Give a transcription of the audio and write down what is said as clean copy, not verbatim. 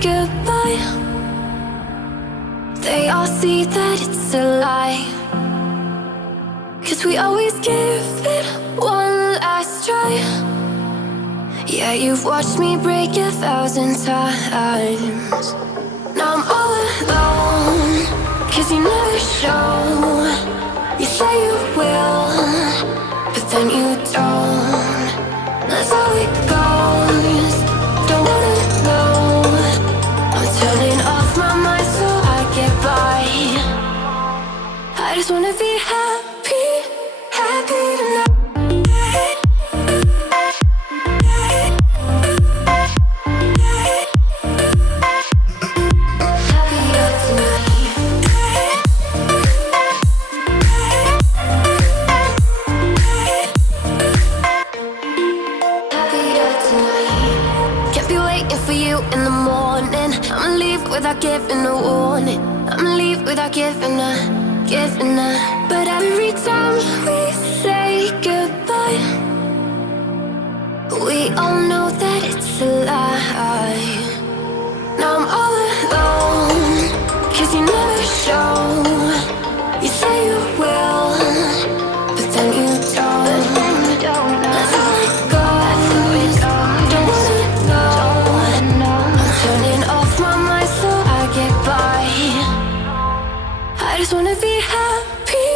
goodbye, they all see that it's a lie. 'Cause we always give it one last try. Yeah, you've watched me break 1,000 times. Now I'm all alone, 'cause you never show. You say you will, but then you don't. That's how it goes. Don't wanna know. I'm turning off my mind so I get by. I just wanna be happy, happy tonight. In the morning, I'ma leave without giving a warning. I'ma leave without giving a. But every time we say goodbye, we all know that it's a lie. Now I'm all alone, 'cause you never show. You say you will, but then you don't. That's how it goes. Don't wanna know. Turning off my mind so I get by. I just wanna be happy.